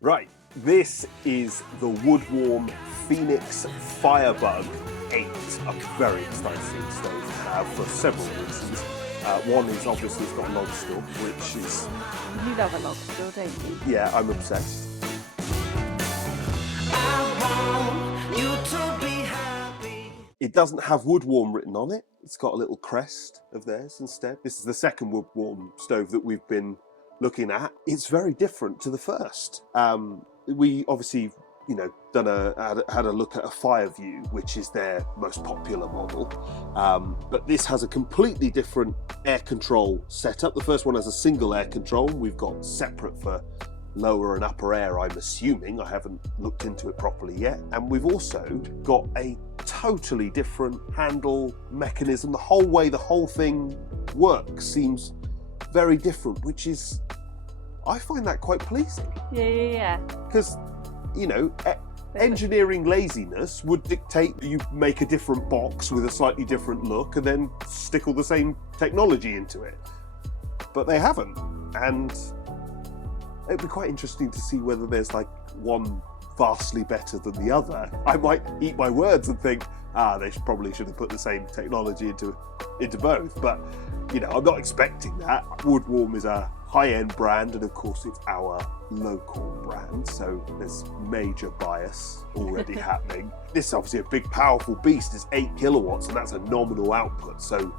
Right, this is the Woodwarm Phoenix Firebug 8. I'm very excited stove to have for several reasons. One is obviously it's got a log store, which is... You love a log store, don't you? Yeah, I'm obsessed. It doesn't have Woodwarm written on it. It's got a little crest of theirs instead. This is the second Woodwarm stove that we've been looking at. It's very different to the first. We obviously, had a look at a Fireview, which is their most popular model. But this has a completely different air control setup. The first one has a single air control. We've got separate for lower and upper air, I'm assuming. I haven't looked into it properly yet. And we've also got a totally different handle mechanism. The whole way the whole thing works seems very different, which is, I find that quite pleasing. Yeah. Because, engineering laziness would dictate that you make a different box with a slightly different look and then stick all the same technology into it. But they haven't. And it'd be quite interesting to see whether there's like one vastly better than the other. I might eat my words and think, they probably should have put the same technology into both. But, I'm not expecting that. Woodwarm is a high-end brand, and of course it's our local brand, so there's major bias already happening. This is obviously a big, powerful beast. It's 8 kilowatts, and that's a nominal output, so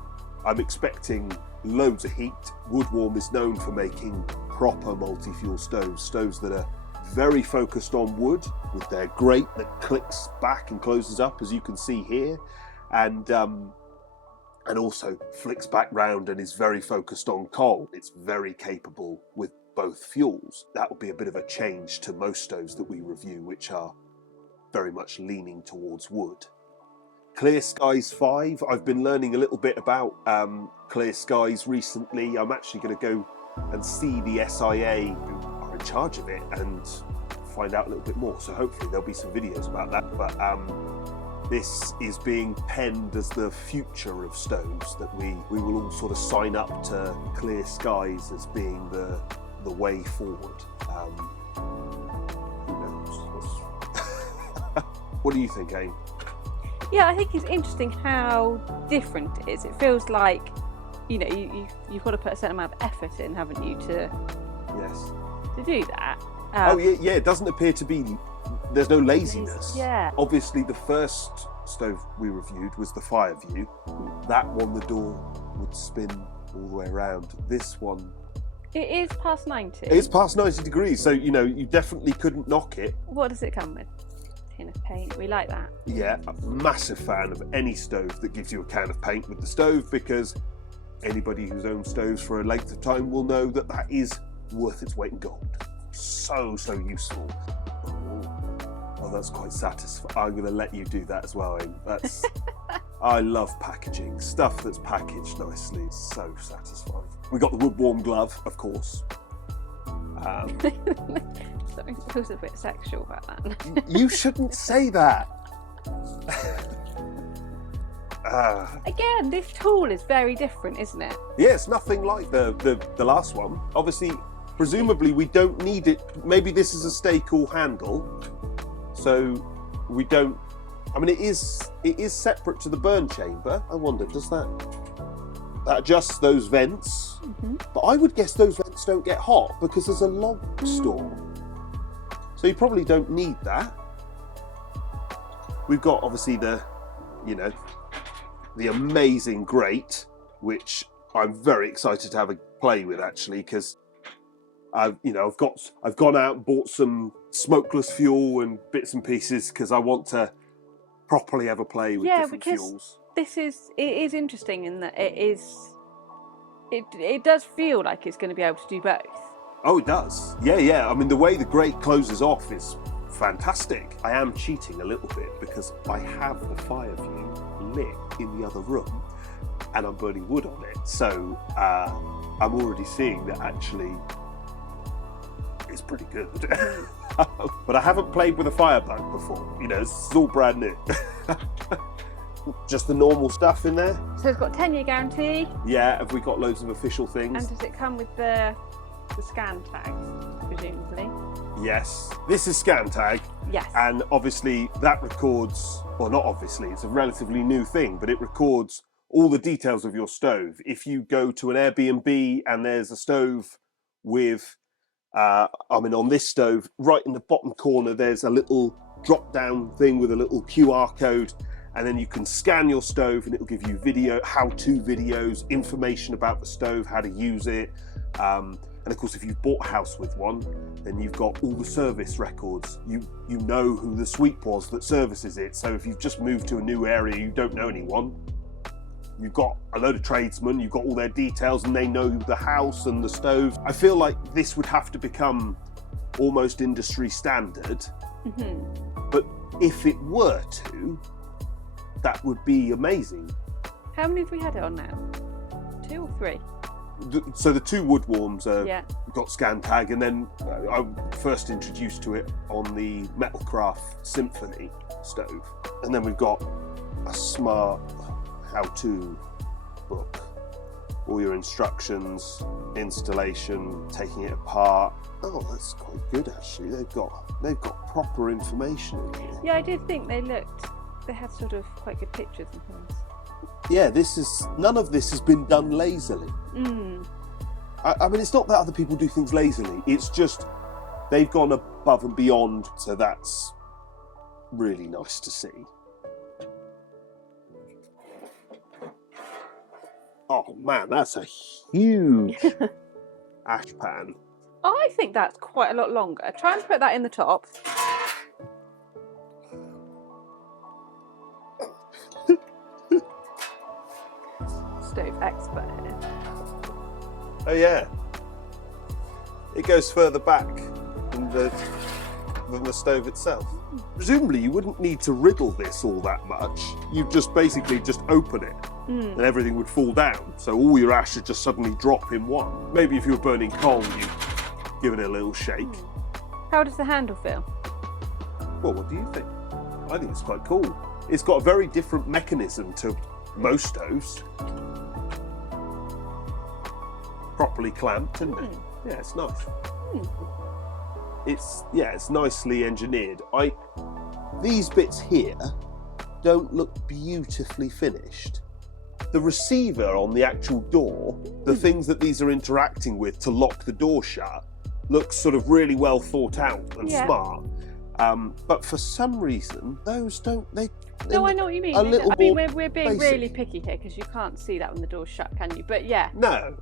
I'm expecting loads of heat. Woodwarm is known for making proper multi-fuel stoves that are very focused on wood, with their grate that clicks back and closes up, as you can see here, and also flicks back round and is very focused on coal. It's very capable with both fuels. That would be a bit of a change to most stoves that we review, which are very much leaning towards wood. Clear Skies 5, I've been learning a little bit about Clear Skies recently. I'm actually going to go and see the SIA who are in charge of it and find out a little bit more. So hopefully there'll be some videos about that. But this is being penned as the future of stoves, that we will all sort of sign up to Clear Skies as being the way forward. Who knows? What do you think, Aim? Yeah, I think it's interesting how different it is. It feels like, you've got to put a certain amount of effort in, haven't you, to do that. Yeah, it doesn't appear to be, there's no laziness. Yeah. Obviously, the first stove we reviewed was the Fireview. That one, the door would spin all the way around. This one... It is past 90. It's past 90 degrees, so, you definitely couldn't knock it. What does it come with? Tin of paint. We like that. Yeah, a massive fan of any stove that gives you a can of paint with the stove, because anybody who's owned stoves for a length of time will know that that is worth its weight in gold. So useful. Oh, that's quite satisfying. I'm going to let you do that as well, Aim. That's... I love packaging. Stuff that's packaged nicely. It's so satisfying. We got the Woodwarm glove, of course. Something feels a bit sexual about that. You shouldn't say that. Again, this tool is very different, isn't it? Yeah, it's nothing like the last one. Obviously, presumably we don't need it. Maybe this is a stay cool handle, so we don't... I mean, it is separate to the burn chamber. I wonder, does that adjusts those vents? Mm-hmm. But I would guess those vents don't get hot because there's a log store. So you probably don't need that. We've got obviously the amazing grate, which I'm very excited to have a play with, actually, because I've gone out and bought some smokeless fuel and bits and pieces because I want to properly have a play with different fuels. It is interesting in that it does feel like it's going to be able to do both. Oh, it does. Yeah. I mean, the way the grate closes off is fantastic. I am cheating a little bit because I have the Fireview lit in the other room and I'm burning wood on it. So I'm already seeing that actually it's pretty good. But I haven't played with a Firebug before. It's all brand new. Just the normal stuff in there. So it's got a 10-year guarantee. Yeah, have we got loads of official things? And does it come with the scan tags, presumably? Yes. This is ScanTag. Yes. And obviously that records, well, not obviously, it's a relatively new thing, but it records all the details of your stove. If you go to an Airbnb and there's a stove with, on this stove, right in the bottom corner, there's a little drop-down thing with a little QR code, and then you can scan your stove and it'll give you how-to videos, information about the stove, how to use it. And of course, if you've bought a house with one, then you've got all the service records. You know who the sweep was that services it. So if you've just moved to a new area, you don't know anyone, you've got a load of tradesmen, you've got all their details, and they know the house and the stove. I feel like this would have to become almost industry standard. Mm-hmm. But if it were to, that would be amazing. How many have we had it on now? 2 or 3? So the 2 Woodwarms got ScanTag, and then I first introduced to it on the Metalcraft Symphony stove. And then we've got a smart how-to book. All your instructions, installation, taking it apart. Oh, that's quite good actually. They've got proper information in here. Yeah, I did think they had sort of quite good pictures and things. Yeah, none of this has been done lazily. I mean, it's not that other people do things lazily. It's just they've gone above and beyond. So that's really nice to see. Oh man, that's a huge ash pan. I think that's quite a lot longer. Try and put that in the top. Stove expert here. Oh yeah, it goes further back than the stove itself. Presumably you wouldn't need to riddle this all that much. You'd just basically just open it and everything would fall down. So all your ash would just suddenly drop in one. Maybe if you were burning coal, you'd give it a little shake. How does the handle feel? Well, what do you think? I think it's quite cool. It's got a very different mechanism to most stoves. Properly clamped, isn't it? Yeah, it's nice. It's nicely engineered. These bits here don't look beautifully finished. The receiver on the actual door, the things that these are interacting with to lock the door shut, looks sort of really well thought out and smart. But for some reason, those don't. No, I know what you mean. We're being basic. really picky here because you can't see that when the door's shut, can you? But yeah. No,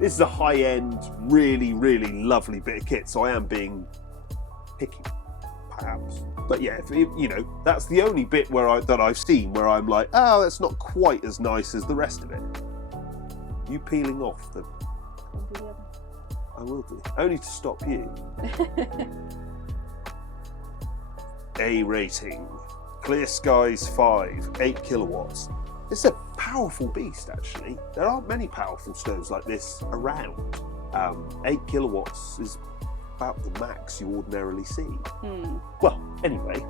this is a high-end, really, really lovely bit of kit, so I am being picky, perhaps. But yeah, that's the only bit that I've seen where I'm like, oh, that's not quite as nice as the rest of it. You peeling off the? I will do, only to stop you. A rating. Clear Skies 5, 8 kilowatts. It's a powerful beast, actually. There aren't many powerful stoves like this around. 8 kilowatts is about the max you ordinarily see. Well, anyway,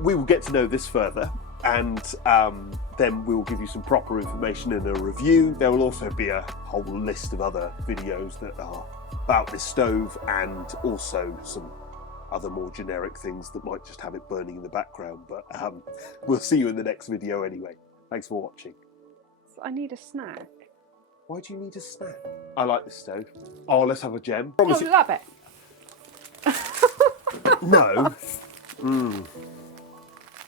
we will get to know this further, and then we will give you some proper information in a review. There will also be a whole list of other videos that are about this stove, and also some other more generic things that might just have it burning in the background, but we'll see you in the next video anyway. Thanks for watching. I need a snack. Why do you need a snack? I like this stove. Oh, let's have a gem. Oh, that bit. No.